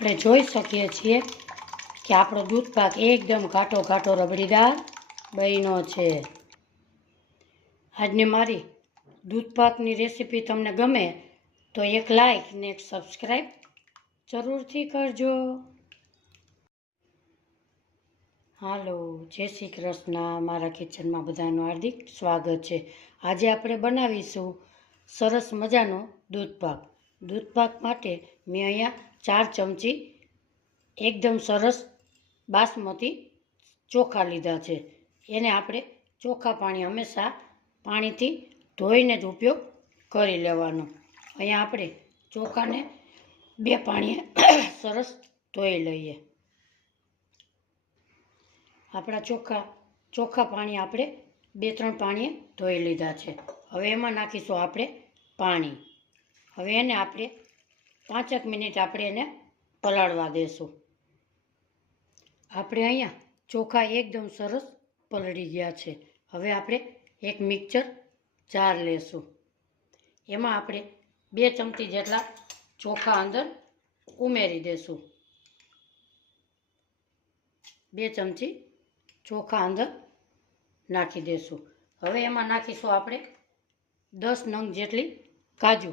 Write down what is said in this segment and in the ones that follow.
આપણે જોઈ શકીએ છીએ કે આપણો દૂધ પાક એકદમ ઘાટો ઘાટો રબડીદાર બન્યો છે। આજની મારી દૂધ પાકની રેસીપી તમને ગમે તો એક લાઈક ને એક સબસ્ક્રાઈબ જરૂરથી કરજો। હાલો, જય શ્રી કૃષ્ણ। મારા કિચનમાં બધાનું હાર્દિક સ્વાગત છે। આજે આપણે બનાવીશું સરસ મજાનો દૂધ પાક। દૂધ પાક માટે મેં અહીંયા 4 ચમચી એકદમ સરસ બાસમતી ચોખા લીધા છે। એને આપણે ચોખા પાણી હંમેશા પાણીથી ધોઈને જ ઉપયોગ કરી લેવાનો। અહીંયા આપણે ચોખાને 2 પાણીએ સરસ ધોઈ લઈએ। આપણા ચોખા પાણી આપણે 2-3 પાણીએ ધોઈ લીધા છે। હવે એમાં નાખીશું આપણે પાણી। હવે એને આપણે 5 મિનિટ આપણે એને પલાળવા દેશું। આપણે અહીંયા ચોખા એકદમ સરસ પલળી ગયા છે। હવે આપણે એક મિક્સર જાર લેશું। એમાં આપણે 2 ચમચી જેટલા ચોખા અંદર ઉમેરી દેશું। 2 ચમચી ચોખા અંદર નાખી દેશું। હવે એમાં નાખીશું આપણે 10 નંગ જેટલી કાજુ।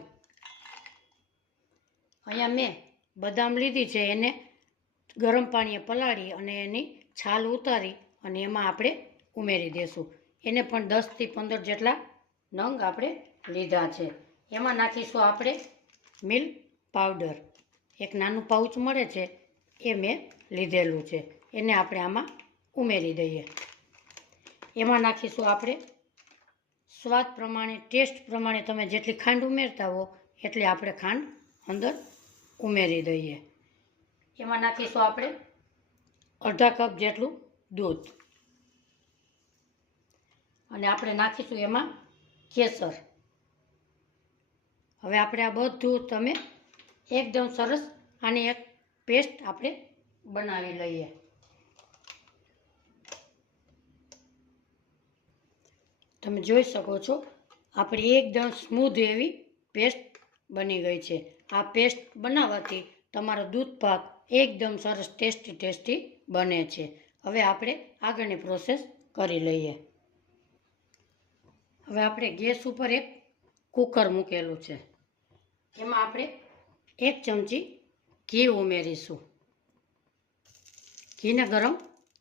અહીંયા મેં બદામ લીધી છે, એને ગરમ પાણીએ પલાળી અને એની છાલ ઉતારી અને એમાં આપણે ઉમેરી દેશું। એને પણ 10 થી 15 જેટલા નંગ આપણે લીધા છે। એમાં નાખીશું આપણે મિલ્ક પાવડર। એક નાનું પાઉચ મળે છે, એ મેં લીધેલું છે, એને આપણે આમાં ઉમેરી દઈએ। એમાં નાખીશું આપણે સ્વાદ પ્રમાણે, ટેસ્ટ પ્રમાણે તમે જેટલી ખાંડ ઉમેરતા હો એટલી આપણે ખાંડ અંદર ઉમેરી દઈએ। એમાં નાખીશું આપણે અડધા કપ જેટલું દૂધ અને આપણે નાખીશું એમાં કેસર। હવે આપણે આ બધું તમે એકદમ સરસ આની એક પેસ્ટ આપણે બનાવી લઈએ। તમે જોઈ શકો છો આપણી એકદમ સ્મૂધ એવી પેસ્ટ બની ગઈ છે। આ પેસ્ટ બનાવવાથી તમારો દૂધ પાક એકદમ સરસ ટેસ્ટી બને છે। હવે આપણે આગળની પ્રોસેસ કરી લઈએ। હવે આપણે ગેસ ઉપર એક કુકર મૂકેલું છે, એમાં આપણે 1 ચમચી ઘી ઉમેરીશું। ઘીને ગરમ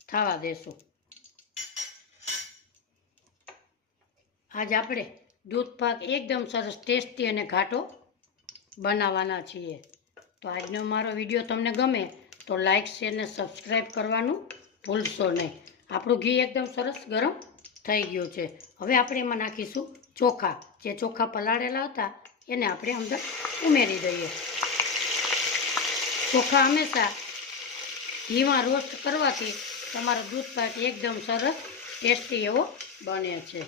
થવા દેશું। આજ આપણે દૂધ પાક એકદમ સરસ ટેસ્ટી અને ઘાટો બનાવવાના છીએ। તો આજનો મારો વિડીયો તમને ગમે તો લાઈક, શેર ને સબસ્ક્રાઈબ કરવાનું ભૂલશો નહીં। આપણું ઘી એકદમ સરસ ગરમ થઈ ગયું છે। હવે આપણે એમાં નાખીશું ચોખા। જે ચોખા પલાળેલા હતા એને આપણે અંદર ઉમેરી દઈએ। ચોખા હંમેશા ઘીમાં રોસ્ટ કરવાથી તમારો દૂધ પાક એકદમ સરસ ટેસ્ટી એવો બને છે।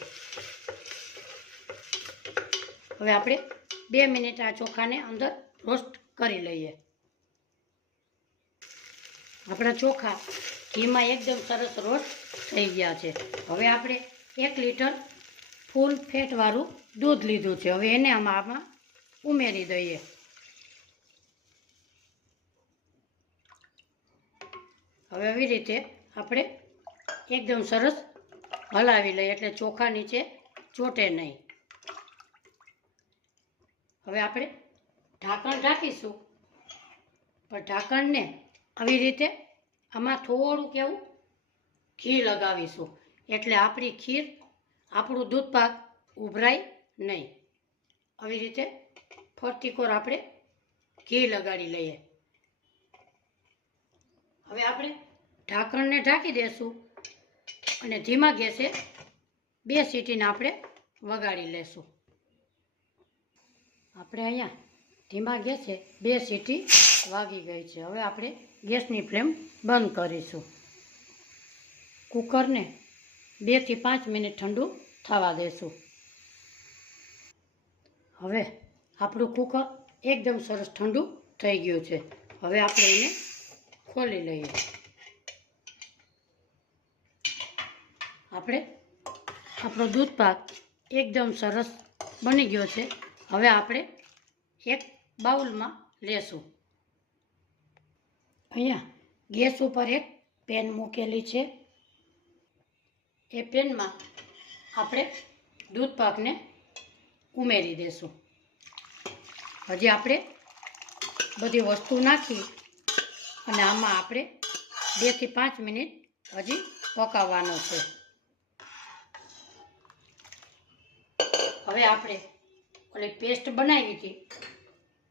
હવે આપણે 2 મિનિટ આ ચોખાને અંદર રોસ્ટ કરી લઈએ। આપણા ચોખા ઘીમાં એકદમ સરસ રોસ્ટ થઈ ગયા છે। હવે આપણે 1 લીટર ફૂલ ફેટવાળું દૂધ લીધું છે, હવે એને આમાં ઉમેરી દઈએ। હવે આવી રીતે આપણે એકદમ સરસ હલાવી લઈએ એટલે ચોખા નીચે ચોટે નહીં। હવે આપણે ઢાંકણ ઢાંકીશું, પણ ઢાંકણને આવી રીતે આમાં થોડુંક એવું ઘી લગાવીશું એટલે આપણી ખીર, આપણું દૂધ પાક ઉભરાય નહીં। આવી રીતે ફરતી કોર આપણે ઘી લગાડી લઈએ। હવે આપણે ઢાંકણને ઢાંકી દેશું અને ધીમા ગેસે 2 સીટીને આપણે વગાડી લેશું। આપણે અહીંયા ધીમા ગેસે 2 સીટી વાગી ગઈ છે। હવે આપણે ગેસની ફ્લેમ બંધ કરીશું। કુકરને 2 થી 5 મિનિટ ઠંડુ થવા દેશું। હવે આપણું કુકર એકદમ સરસ ઠંડુ થઈ ગયું છે। હવે આપણે એને ખોલી લઈએ। આપણો દૂધ પાક એકદમ સરસ બની ગયો છે। હવે આપણે એક બાઉલમાં લેશું। અહીંયા ગેસ ઉપર એક પેન મૂકેલી છે. એ પેનમાં આપણે દૂધ પાકને ઉમેરી દેશું. હજી આપણે બધી વસ્તુ નાખી અને આમાં આપણે 2 થી 5 મિનિટ હજી પકાવવાનો છે. હવે આપણે ઓલી પેસ્ટ બનાવી હતી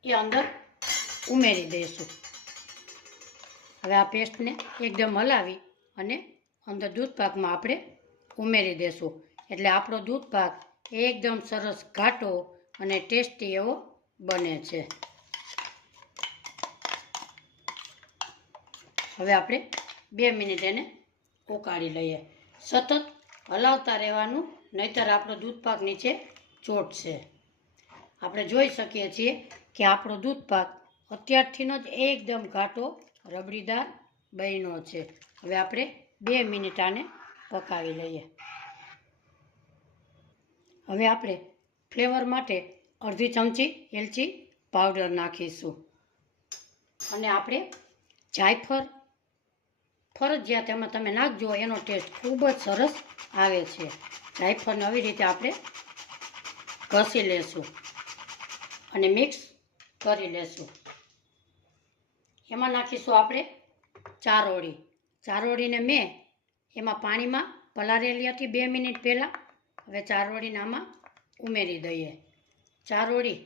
એ અંદર ઉમેરી દઈશું. હવે આ પેસ્ટને એકદમ હલાવી અને અંદર દૂધ પાકમાં આપણે ઉમેરી દઈશું. એટલે આપણો દૂધ પાક એકદમ સરસ ઘાટો અને ટેસ્ટી એવો બને છે. હવે આપણે 2 મિનિટ એને ઉકાળી લઈએ. સતત હલાવતા રહેવાનું, નહીંતર આપણો દૂધ પાક નીચે ચોટશે. આપણે જોઈ શકીએ છીએ કે આપણો દૂધ પાક અત્યારથીનો જ એકદમ ઘાટો રબડીદાર બન્યો છે. હવે આપણે 2 મિનિટ આને પકાવી લઈએ. હવે આપણે ફ્લેવર માટે અડધી ચમચી એલચી પાવડર નાખીશું. અને આપણે જાયફળ ફરજિયાત એમાં તમે નાખજો, એનો ટેસ્ટ ખૂબ જ સરસ આવે છે. જાયફળને આવી રીતે આપણે ઘસી લેશું અને મિક્સ કરી લેશું. એમાં નાખીશું આપણે ચારોળી. ચારોળીને મેં એમાં પાણીમાં પલાળેલી હતી 2 મિનિટ પહેલાં. હવે ચારોળીને આમાં ઉમેરી દઈએ. ચારોળી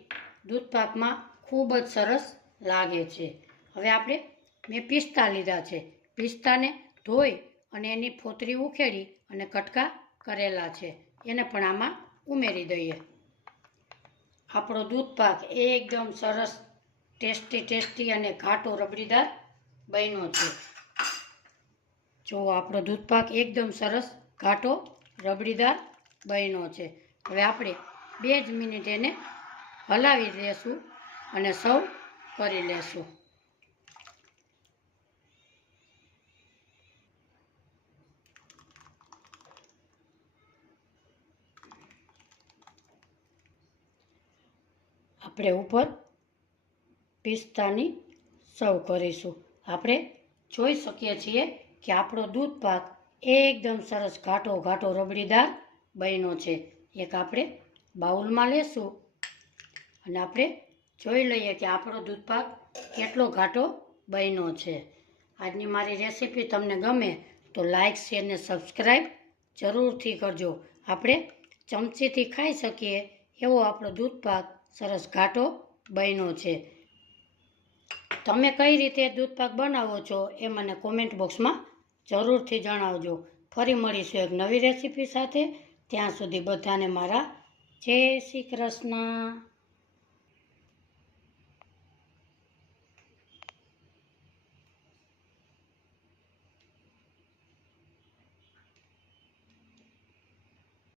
દૂધ પાકમાં ખૂબ જ સરસ લાગે છે. હવે આપણે મેં પિસ્તા લીધા છે. પિસ્તાને ધોઈ અને એની ફોતરી ઉખેડી અને કટકા કરેલા છે, એને પણ આમાં ઉમેરી દઈએ. આપણો દૂધ પાક એકદમ સરસ ટેસ્ટી અને ઘાટો રબડીદાર બન્યો છે. જો આપણો દૂધ પાક એકદમ સરસ ઘાટો રબડીદાર બન્યો છે. હવે આપણે 2 જ મિનિટ એને હલાવી લેશું અને સર્વ કરી લેશું. આપણે ઉપર પિસ્તાની સર્વ કરીશું. આપણે જોઈ શકીએ છીએ કે આપણો દૂધ પાક એકદમ સરસ ઘાટો રબડીદાર બન્યો છે. એક આપણે બાઉલમાં લેશું અને આપણે જોઈ લઈએ કે આપણો દૂધ પાક કેટલો ઘાટો બન્યો છે. આજની મારી રેસીપી તમને ગમે તો લાઈક, શેર ને સબસ્ક્રાઈબ જરૂરથી કરજો. આપણે ચમચીથી ખાઈ શકીએ એવો આપણો દૂધ પાક સરસ ઘાટો બન્યો છે. તમે કઈ રીતે દૂધ પાક બનાવો છો એ મને કોમેન્ટ બોક્સમાં જરૂરથી જણાવજો. ફરી મળીશું એક નવી રેસીપી સાથે. ત્યાં સુધી બધાને મારા જય શ્રી કૃષ્ણ.